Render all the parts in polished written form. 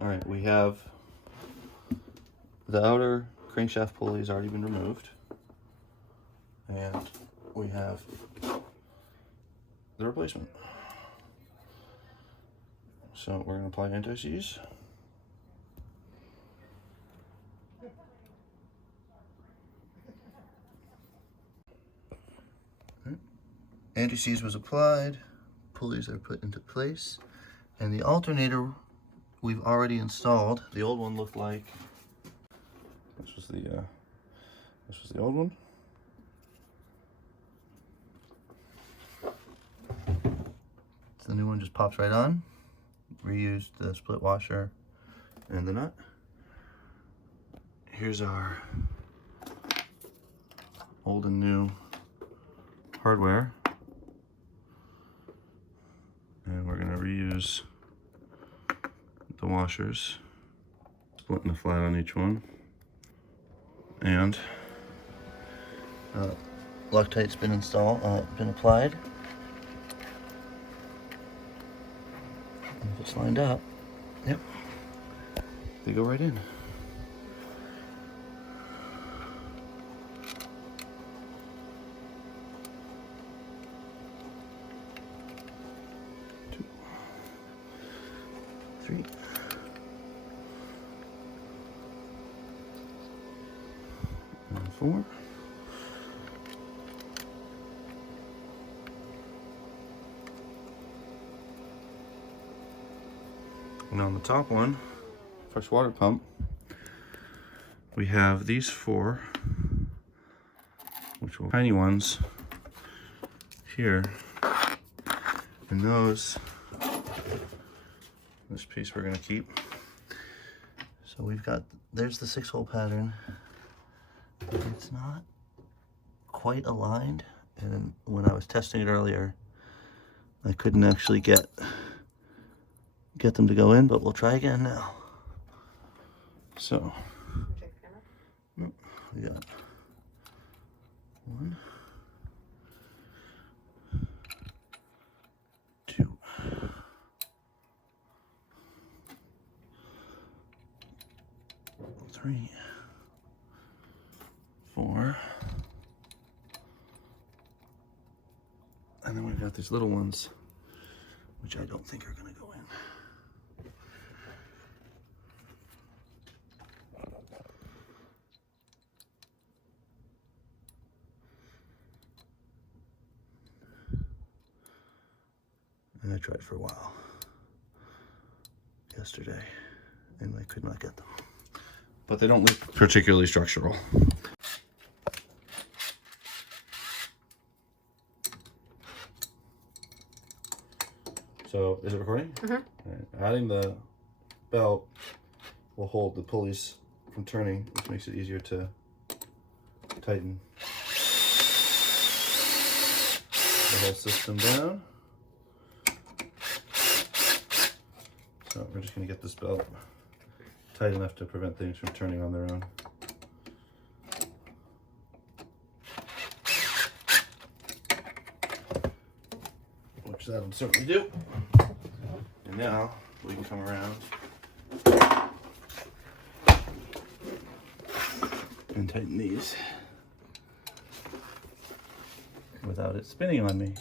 All right, we have the outer crankshaft pulley has already been removed, and we have the replacement. So we're going to apply anti-seize. Anti-seize was applied, pulleys are put into place, and the alternator we've already installed. The old one looked like this was the old one. So the new one just pops right on. Reused the split washer and the nut. Here's our old and new hardware. And we're going to reuse the washers, splitting the flat on each one. And Loctite's been been applied. And if it's lined up, yep, they go right in. Three. And four. And on the top one, fresh water pump, we have these four, which are tiny ones here, and those. This piece we're going to keep. So we've got, there's the 6-hole pattern. It's not quite aligned, and when I was testing it earlier, I couldn't actually get them to go in, but we'll try again now. So, we got 1, 2. 3, 4, and then we've got these little ones, which I don't think are going to go in. And I tried for a while yesterday, and I could not get them. But they don't look particularly structural. So, is it recording? Mm-hmm. Right. Adding the belt will hold the pulleys from turning, which makes it easier to tighten the whole system down. So we're just going to get this belt tight enough to prevent things from turning on their own. Which that'll certainly do. And now we can come around and tighten these without it spinning on me.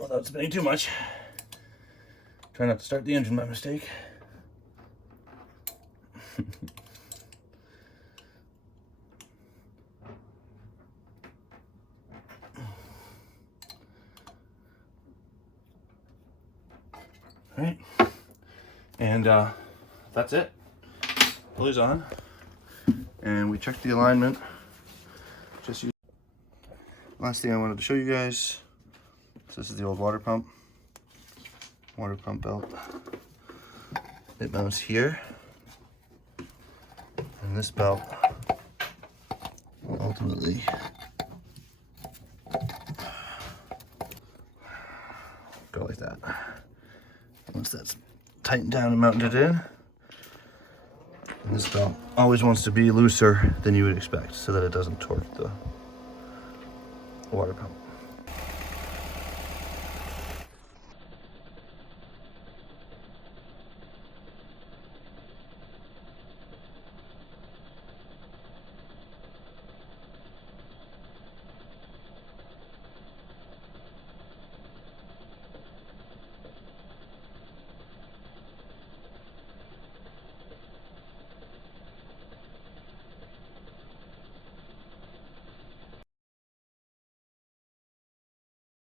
Without spinning too much. Try not to start the engine by mistake. All right, and that's it. Pulleys on, and we checked the alignment. Last thing I wanted to show you guys. So this is the old water pump belt. It mounts here, and this belt will ultimately go like that. Once that's tightened down and mounted in, and this belt always wants to be looser than you would expect so that it doesn't torque the water pump.